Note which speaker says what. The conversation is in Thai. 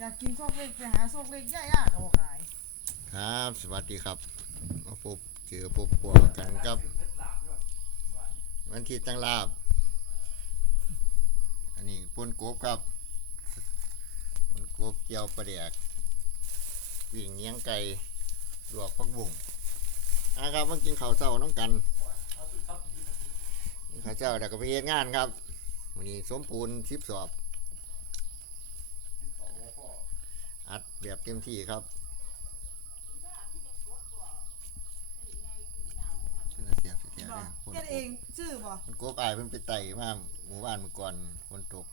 Speaker 1: อยากกินโซกเล็กไปหาโซกเล็กย่าๆก็บ่ขาย
Speaker 2: ครับ สวัสดีครับ มาพบเจอพบปวกันครับ วันที่ตั้งลาบ อันนี้ปนกบครับปนกบเจียวปลาแดกวิ่งเงี้ยงไก่ลวกพักบุ่งนะครับมากินข้าวเช้าน้องกันกินข้าวเช้าแล้วก็ไปเฮ็ดงานครับวันนี้สมปูนชิบสอบ อัด แบบเต็มที่ครับเสียบเสียบเนี่ยฝน
Speaker 1: เฮ็ดเองชื่อบ่
Speaker 2: มันกบอายเพิ่นไปไต่มาหมู่บ้านเมื่อก่อนฝนตก